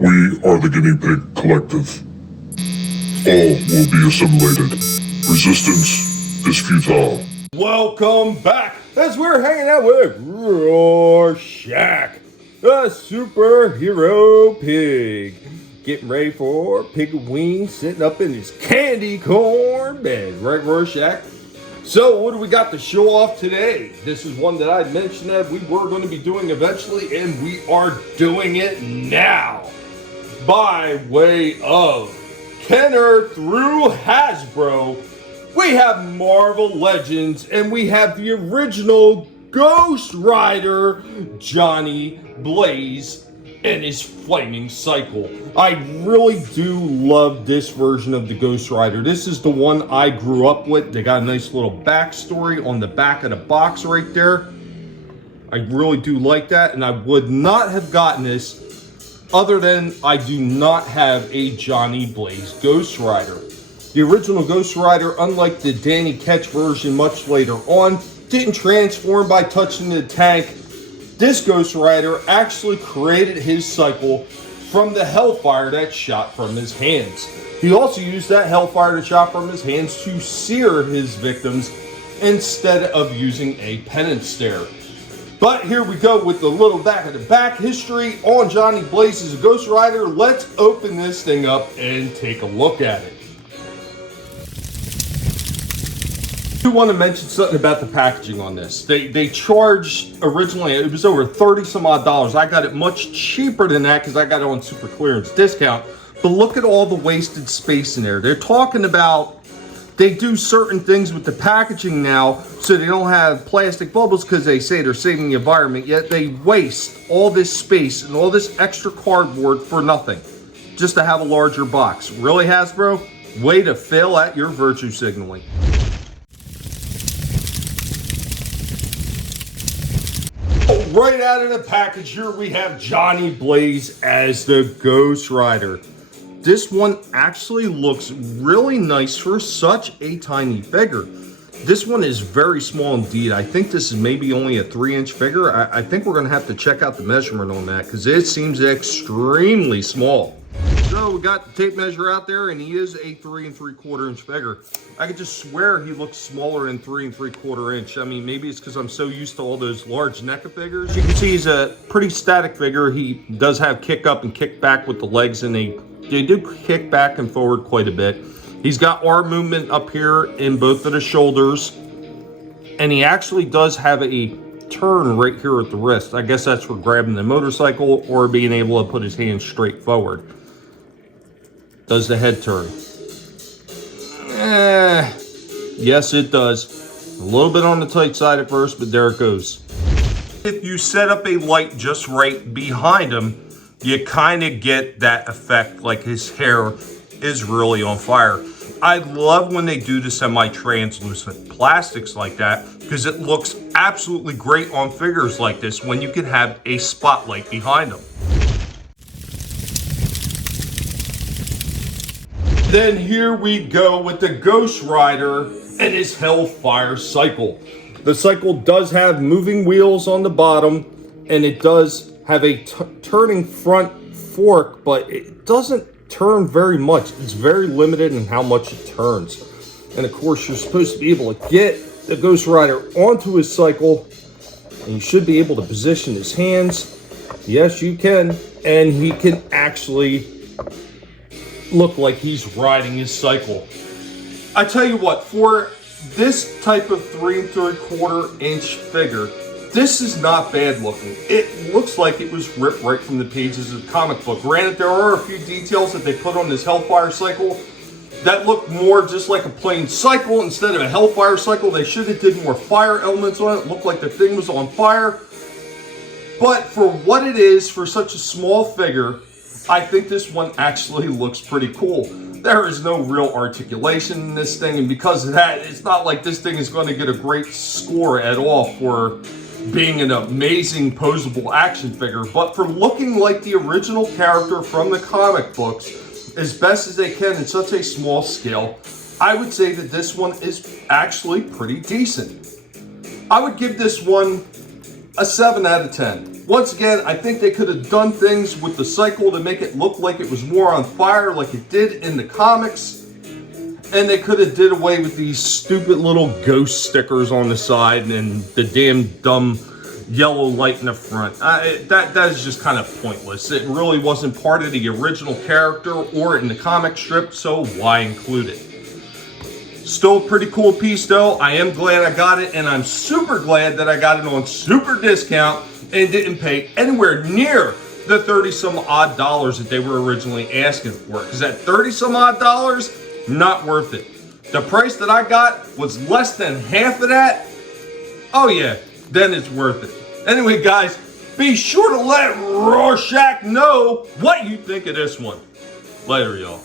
We are the Guinea Pig Collective. All will be assimilated. Resistance is futile. Welcome back as we're hanging out with Rorschach, the superhero pig. Getting ready for Pigween sitting up in his candy corn bed, right, Rorschach? So, what do we got to show off today? This is one that I mentioned that we were going to be doing eventually, and we are doing it now. By way of Kenner through Hasbro, we have Marvel Legends, and we have the original Ghost Rider, Johnny Blaze, and his flaming cycle. I really do love this version of the Ghost Rider. This is the one I grew up with. They got a nice little backstory on the back of the box right there. I really do like that, and I would not have gotten this other than I do not have a Johnny Blaze Ghost Rider. The original Ghost Rider, unlike the Danny Ketch version much later on, didn't transform by touching the tank. This Ghost Rider actually created his cycle from the hellfire that shot from his hands. He also used that hellfire that shot from his hands to sear his victims instead of using a penance stare. But here we go with the little back of the back history on Johnny Blaze's Ghost Rider. Let's open this thing up and take a look at it. I do want to mention something about the packaging on this. They charged originally, it was over 30 some odd dollars. I got it much cheaper than that because I got it on super clearance discount. But look at all the wasted space in there. They're talking about they do certain things with the packaging now so they don't have plastic bubbles because they say they're saving the environment, yet they waste all this space and all this extra cardboard for nothing just to have a larger box. Really, Hasbro? Way to fail at your virtue signaling. Right out of the package here we have Johnny Blaze as the Ghost Rider. This one actually looks really nice for such a tiny figure. This one is very small indeed. I think this is maybe only a 3-inch figure. I think we're going to have to check out the measurement on that because it seems extremely small. So we got the tape measure out there, and he is a 3 3/4 inch figure. I could just swear he looks smaller than 3 3/4 inch. I mean, maybe it's because I'm so used to all those large NECA figures. You can see he's a pretty static figure. He does have kick up and kick back with the legs, and they do kick back and forward quite a bit. He's got arm movement up here in both of the shoulders, and he actually does have a turn right here at the wrist. I guess that's for grabbing the motorcycle or being able to put his hands straight forward. Does the head turn? Yes, it does. A little bit on the tight side at first, but there it goes. If you set up a light just right behind him, you kind of get that effect like his hair is really on fire. I love when they do the semi-translucent plastics like that because it looks absolutely great on figures like this when you can have a spotlight behind them. Then here we go with the Ghost Rider and his Hellfire cycle. The cycle does have moving wheels on the bottom, and it does have a turning front fork, but it doesn't turn very much. It's very limited in how much it turns. And of course, you're supposed to be able to get the Ghost Rider onto his cycle, and you should be able to position his hands. Yes, you can. And he can actually look like he's riding his cycle. I tell you what, for this type of 3 3/4 inch figure, this is not bad looking. It looks like it was ripped right from the pages of the comic book. Granted, there are a few details that they put on this Hellfire cycle that look more just like a plain cycle instead of a Hellfire cycle. They should have did more fire elements on it. It looked like the thing was on fire. But for what it is, for such a small figure, I think this one actually looks pretty cool. There is no real articulation in this thing, and because of that, it's not like this thing is going to get a great score at all for being an amazing posable action figure. But for looking like the original character from the comic books, as best as they can in such a small scale, I would say that this one is actually pretty decent. I would give this one a 7 out of 10. Once again, I think they could have done things with the cycle to make it look like it was more on fire like it did in the comics. And they could have did away with these stupid little ghost stickers on the side and the damn dumb yellow light in the front. That is just kind of pointless. It really wasn't part of the original character or in the comic strip, so why include it? Still a pretty cool piece though. I am glad I got it, and I'm super glad that I got it on super discount and didn't pay anywhere near the 30 some odd dollars that they were originally asking for. Because at 30 some odd dollars, not worth it. The price that I got was less than half of that. Oh yeah, then it's worth it. Anyway guys, be sure to let Rorschach know what you think of this one. Later y'all.